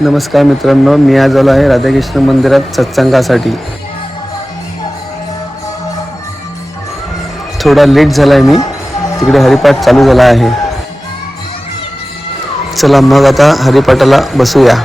नमस्कार मित्रांनो, मी आज आलो आहे राधाकृष्ण मंदिरात सत्संगासाठी. थोडा लेट झाला आहे, मी तिकडे हरिपाठ चालू झाला आहे. चला मग आता हरिपाठाला बसूया.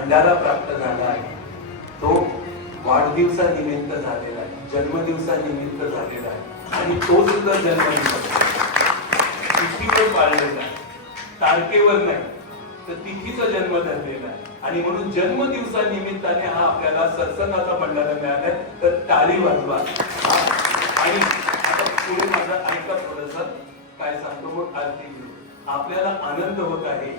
भंडारा प्राप्त झाला आहे तो वाढदिवसानिमित्त झालेला आहे, जन्मदिवसानिमित्त झालेला आहे आणि तो सुद्धा जन्मदिवस तिथीवर पाळलेला आहे, तारखेवर नाही तर तिथीचा जन्म धरलेला आहे आणि म्हणून जन्मदिवसानिमित्ताने हा आपल्याला सत्संगाचा भंडारा मिळालाय तर टाळी वाजवा. आणि आता पुढे माझा ऐका थोडस काय सांगतो मग आरती घेऊ. आपल्याला आनंद होत आहे,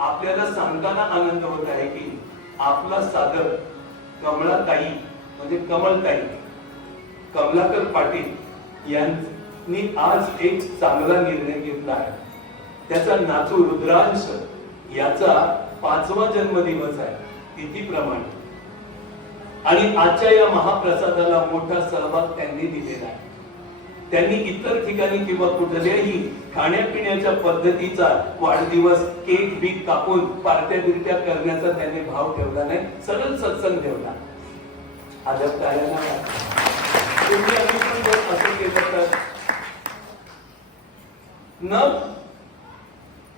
आपल्याला सांगताना आनंद होत आहे की आपला सादर कमळाताई म्हणजे कमलताई कमलाकर पाटील यांनी आज एक चांगला निर्णय घेतला आहे. त्याचा नातू रुद्रांश याचा 5वा जन्मदिवस आहे तिथीप्रमाणे आणि आजच्या या महाप्रसादाला मोठा सहभाग त्यांनी दिलेला आहे. त्यांनी इतर ठिकाणी किंवा कुठल्याही खाण्यापिण्याच्या पद्धतीचा वाढदिवस केक बीक कापून पार्ट्या बिरट्या करण्याचा त्यांनी भाव ठेवला नाही, सरळ सत्संग ठेवला. अदब करायला तुम्ही आम्ही पण जर असं केलं तर न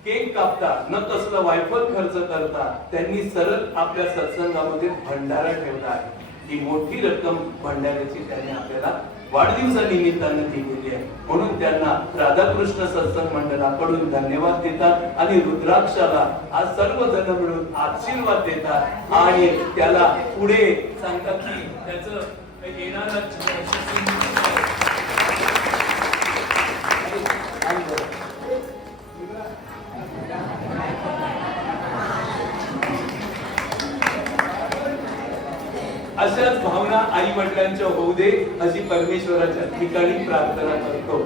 केक कापता न कसला वायफल खर्च करता त्यांनी सरळ आपल्या सत्संगामध्ये भंडारा ठेवला आहे. ही मोठी रक्कम भंडाऱ्याची त्यांनी आपल्याला वाढदिवसानिमित्ताने दिलेली आहे म्हणून त्यांना राधाकृष्ण सत्संग मंडळाकडून धन्यवाद देतात आणि रुद्राक्षाला आज सर्वजण मिळून आशीर्वाद देतात आणि त्याला पुढे सांगतात की त्याचं येणारा अशाच भावना आई वडिलांच्या होऊ दे अशी परमेश्वराच्या ठिकाणी प्रार्थना करतो.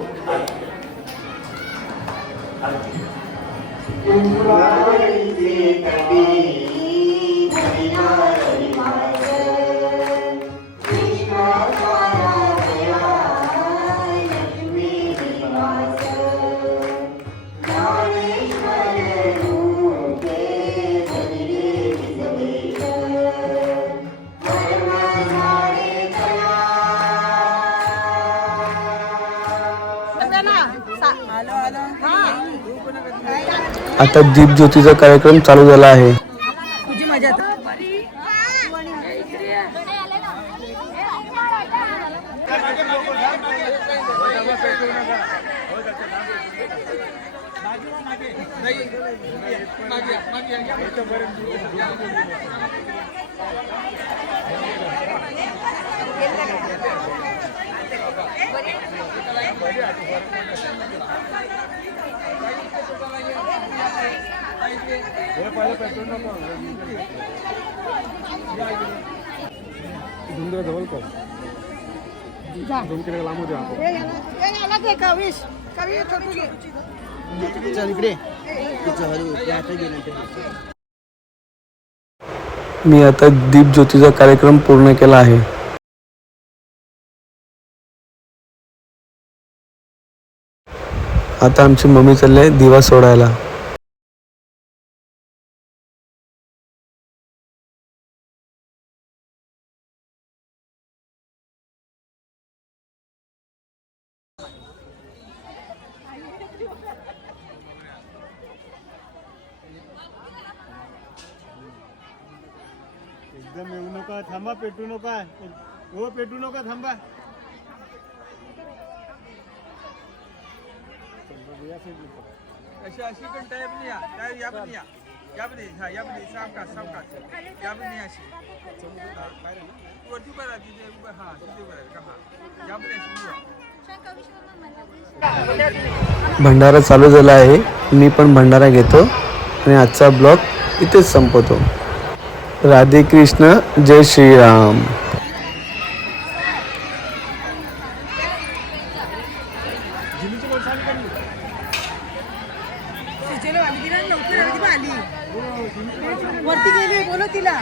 आता दीप ज्योतीचा कार्यक्रम चालू झाला आहे. मी आता दीप ज्योतीचा कार्यक्रम पूर्ण केला आहे. आता आमची मम्मी चालली आहे दिवा सोडायला. एकदम येऊ नका, थांबा, पेटू नका, हो पेटू नका, थांबा. अशी पण टाईप नाही या पण या पण हा या पण सावकाश या पण अशी वरती बरा तिथे हा तिथे बरा का हा या पण भंडारा चालू झाला आहे. मी पण भंडारा घेतो आणि आजचा ब्लॉग इथेच संपवतो. राधे कृष्ण, जय श्रीराम. वरती गेली बोलो तिला.